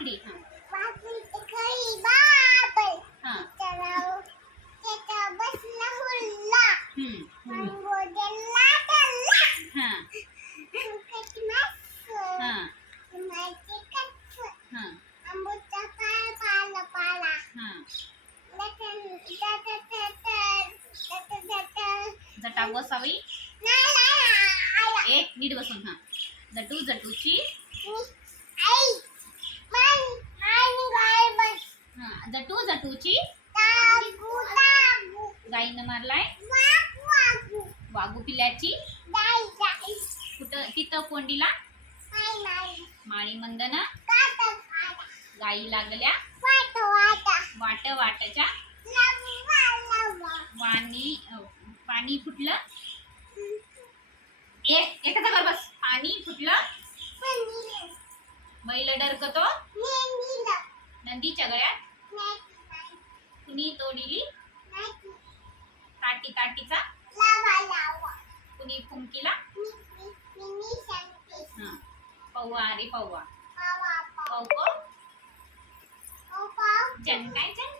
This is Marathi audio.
हा. जटा बसावी. एक नीट बसून हा. जटू जटूची. हा जटू जटूची? गाईनं मारलाय. वाघू पिल्याची कुठं तिथं कोंडीला? माळी मंदन? गाई लागल्या. वाट वाटच्या. वाणी पाणी फुटलं. एक एखादा कर बस. पाणी फुटलं. बैल डरकतो. नंदीच्या गळ्यात. कुणी तोडिली ताटी ताटीचा कुणी फुंकीला? पौवा रे पौवा पौको जन काय जन?